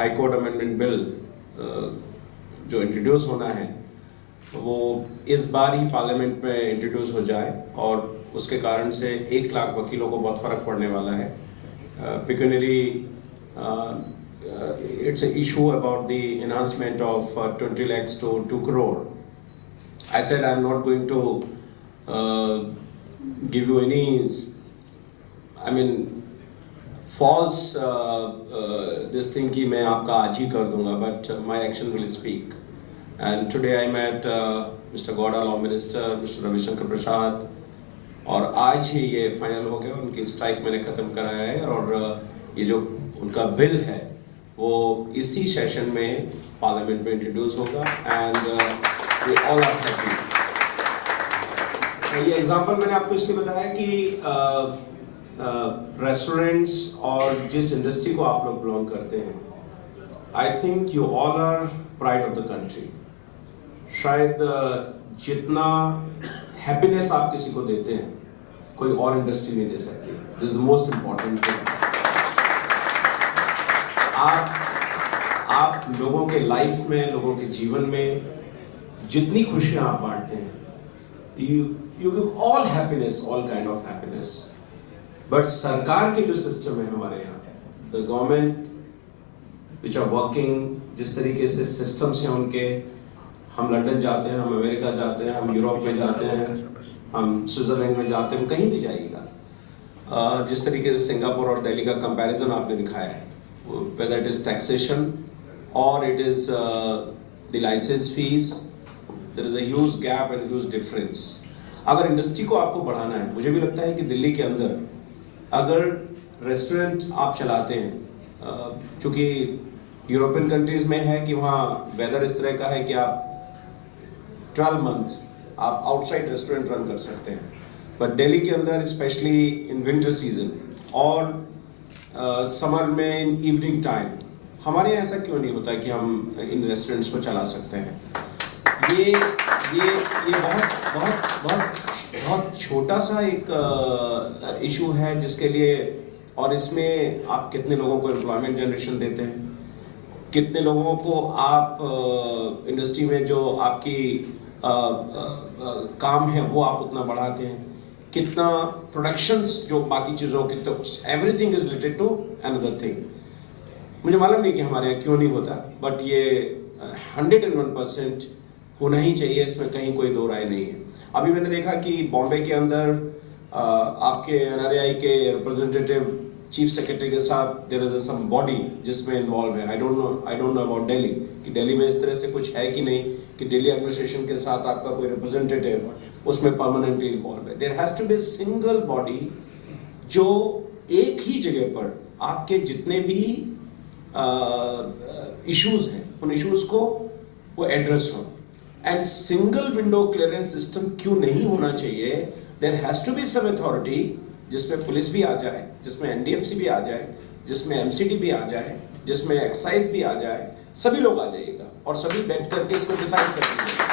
High court amendment bill जो introduce होना है वो इस बार ही पार्लियामेंट में इंट्रोड्यूस हो जाए और उसके कारण से 1 लाख वकीलों को बहुत फ़र्क पड़ने वाला है। Pecuniary, it's an issue about the enhancement of 20 lakhs to 2 crore. I said I'm not going to give you any, I mean, false this thing कि मैं आपका आज ही कर दूंगा, but my action will speak. And today I met Mr. Gowda, Law Minister, Mr. Ravi Shankar Prasad, और आज ही ये final हो गया, उनकी स्ट्राइक मैंने ख़त्म कराया है और ये जो उनका बिल है वो इसी सेशन में पार्लियामेंट में इंट्रोड्यूस होगा and we all are happy. ये एग्जांपल मैंने आपको इसलिए बताया कि रेस्टोरेंट्स और जिस इंडस्ट्री को आप लोग बिलोंग करते हैं, I think you all are pride of the country. शायद जितना हैप्पीनेस आप किसी को देते हैं कोई और इंडस्ट्री नहीं दे सकती। This is the most important thing. आप लोगों के लाइफ में, लोगों के जीवन में जितनी खुशियां आप बांटते हैं, you give all happiness, all kind of happiness. But सरकार के जो सिस्टम है हमारे यहाँ, the government which are working, जिस तरीके से सिस्टम्स हैं उनके, हम लंदन जाते हैं, हम अमेरिका जाते हैं, हम यूरोप में जाते हैं, हम स्विट्जरलैंड में जाते हैं, कहीं भी जाइएगा, जिस तरीके से सिंगापुर और दिल्ली का कंपैरिजन आपने दिखाया है, whether it is taxation or it is the license fees, there is a huge gap and huge difference. अगर इंडस्ट्री को आपको बढ़ाना है, मुझे भी लगता है कि दिल्ली के अंदर अगर रेस्टोरेंट आप चलाते हैं, चूँकि यूरोपियन कंट्रीज में है कि वहाँ वेदर इस तरह का है कि आप 12 मंथ आप आउटसाइड रेस्टोरेंट रन कर सकते हैं, बट दिल्ली के अंदर स्पेशली इन विंटर सीजन और समर में इन इवनिंग टाइम हमारे यहाँ ऐसा क्यों नहीं होता कि हम इन रेस्टोरेंट्स को चला सकते हैं। ये बहुत बहुत बहुत बहुत छोटा सा एक इशू है जिसके लिए, और इसमें आप कितने लोगों को एम्प्लॉयमेंट जनरेशन देते हैं, कितने लोगों को आप इंडस्ट्री में जो आपकी काम है वो आप उतना बढ़ाते हैं, कितना प्रोडक्शंस जो बाकी चीज़ों की, तो everything is related to another thing. मुझे मालूम नहीं कि हमारे यहाँ क्यों नहीं होता, बट ये 101% होना ही चाहिए, इसमें कहीं कोई दो राय नहीं है। अभी मैंने देखा कि बॉम्बे के अंदर आपके NRAI के रिप्रेजेंटेटिव चीफ सेक्रेटरी के साथ देयर इज सम बॉडी जिसमें इन्वॉल्व है। I don't know about Delhi कि दिल्ली में इस तरह से कुछ है कि नहीं कि दिल्ली एडमिनिस्ट्रेशन के साथ आपका कोई रिप्रेजेंटेटिव उसमें परमानेंटली इन्वॉल्व है। There has to be single body जो एक ही जगह पर आपके जितने भी इश्यूज हैं उन इश्यूज को वो एड्रेस हो। And single window clearance system क्यों नहीं होना चाहिए? There has to be some authority जिसमें पुलिस भी आ जाए, जिसमें NDMC भी आ जाए, जिसमें MCD भी आ जाए, जिसमें एक्साइज भी आ जाए, सभी लोग आ जाइएगा और सभी बैठ करके इसको डिसाइड करेंगे।